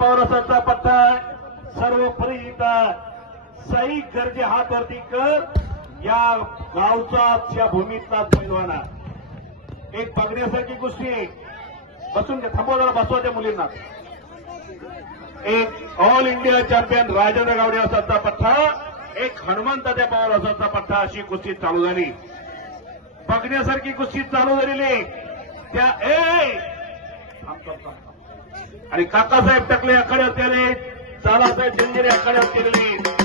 पवाराचा पट्टा सर्व परिचित सही गरजे हात वरती कर या गावच्या भूमीतला पैलवाना एक बघण्यासारखी गोष्टी बसून घ्या थांबवा जरा बसवा त्या मुलींना एक all India champion Rajendra Gawade असाचा पट्टा एक हनुमंताच्या पवार असाचा पट्टा अशी कुस्ती चालू झाली बघण्यासारखी कुस्ती चालू झालेली त्या आणि काकासाहेब टकले आखाडे असलेले सालासाहेब जंजिरे आखाडे असलेले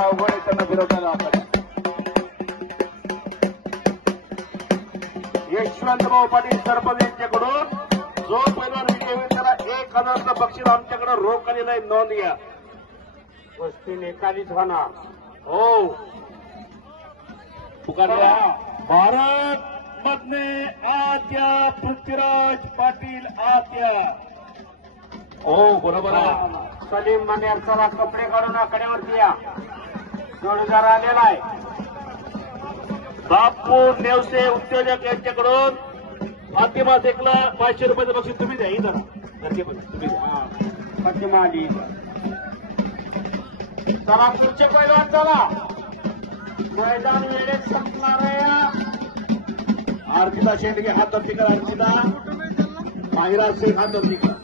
अवघड त्यांना फिरवताना आखाडे यशवंतभाऊ पाटील सरपंच यांच्याकडून जो पैलवान विजय होईल त्याला 1000चं बक्षीस आमच्याकडे रोख आलेलं आहे नोंद घ्या कुस्ती निकालीच होणार हो पुकारल्या भारत मधने आत्या पृथ्वीराज पाटील आत्या हो बरोबर आहे सलीम मनेर चला कपडे काढून आकड्यावरती या जोडीदार आलेला आहे बापू नेवसे उद्योजक यांच्याकडून फातिमा शेखला 500 रुपयाचं बक्षीस तुम्ही द्या इथं तुम्ही द्या फातिमा आली चला पुढचे पैलवान चला मैदान वेळेत संपणार आहे अर्पिता शेंडगे हात वरती करा अर्पिता माहिरा शेख हात वरती करा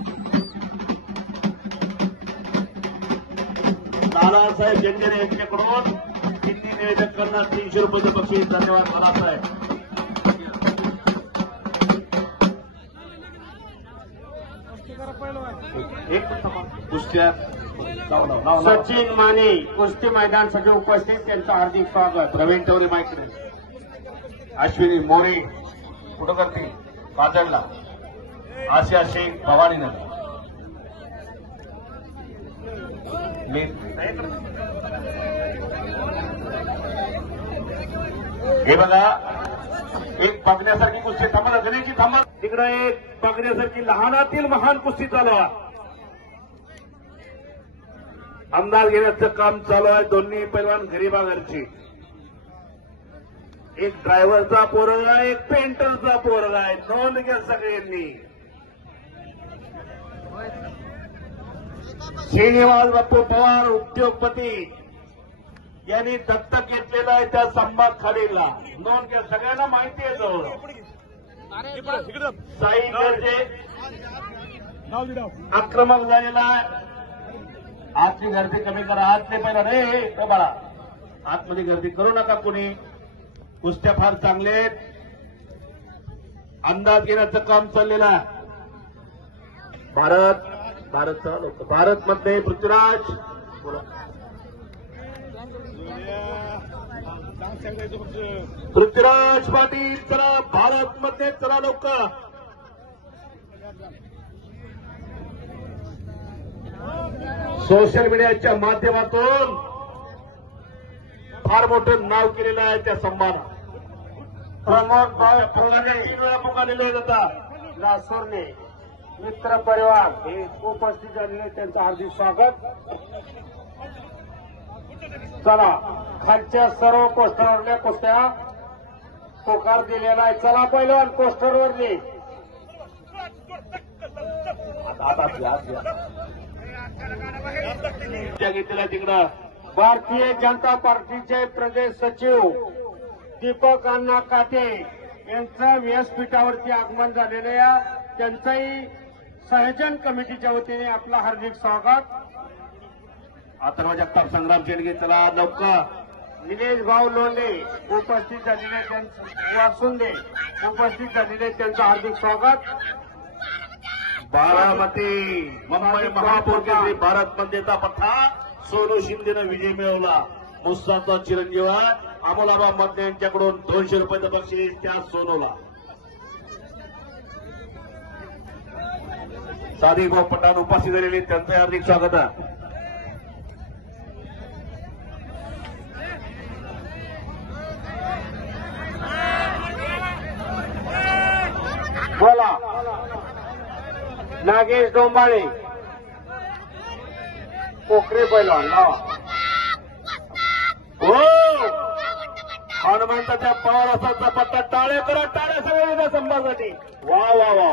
दादासाहेब जंजरे यांच्याकडून किती निवेदन करणार 300 रुपयाचं बक्षीस धन्यवाद दादासाहेब एक कुस्त्या सचिन माने कुस्ती मैदानासाठी उपस्थित त्यांचं हार्दिक स्वागत प्रवीण टवरे मायकडे अश्विनी मोरे कुठं करते पाजळला आशिया शेख भवानीनगर हे बघा एक बघण्यासारखी कुस्ती थांबा गणेशची थांबा तिकडे एक बघण्यासारखी लहानातील महान कुस्ती चालू आहे आमदार घेण्याचं काम चालू आहे दोन्ही पैलवान गरीबाघरची एक ड्रायव्हरचा पोरगा एक पेंटरचा पोरगा आहे नोंद घ्या सगळ्यांनी श्रीनिवास बाप्पू पवार उद्योगपती यांनी दत्तक घेतलेला आहे त्या संभाग खाडीला नोंद घ्या सगळ्यांना माहिती आहे जवळ साई गरजे आक्रमक झालेला आहे आतली गर्दी कमी करा आतले पहिला रे तो बाळा आतमध्ये गर्दी करू नका कोणी कुस्त्या फार चांगले आहेत अंदाज घेण्याचं काम चाललेलं आहे भारत मध्ये पृथ्वीराज पाटील चला भारत मध्ये चला लवकर सोशल मीडियाच्या माध्यमातून फार मोठं नाव केलेलं आहे त्या संभाला प्रमोद भाऊ 3 वेळा पुकारलेले जातात लासूरने मित्र परिवार हे उपस्थित झालेले त्यांचं हार्दिक स्वागत चला खालच्या सर्व पोस्टरवरल्या कुस्त्या पुकार दिलेला आहे चला पहिलवान पोस्टरवरली घेतलेला तिकडं भारतीय जनता पार्टीचे प्रदेश सचिव दीपक अण्णा काटे यांचं व्यासपीठावरती आगमन झालेलं आहे त्यांचंही संयोजन कमिटीच्या वतीने आपलं हार्दिक स्वागत आता जगताप संग्राम शेडगे चला लवकर निलेश भाऊ लोंढे उपस्थित झालेले त्यांचं वासुंदे उपस्थित झालेले त्यांचं हार्दिक स्वागत बारामती मुंबई महापौर केसरी भारत मध्येचा पट्टा सोनू शिंदेनं विजय मिळवला मुस्ताचा चिरंजीव अमोलाबा मध्ये यांच्याकडून 200 रुपयाचं बक्षीस त्या सोनूला सादिकभाऊ पठाण उपस्थित झालेले त्यांचं हार्दिक स्वागत आहे बोला नागेश डोंबाळे पोखरे पैलवान लावा. हो हनुमंताच्या पवार असाचा पट्टा टाळे करा टाळे सगळे संभासाठी वा वा वा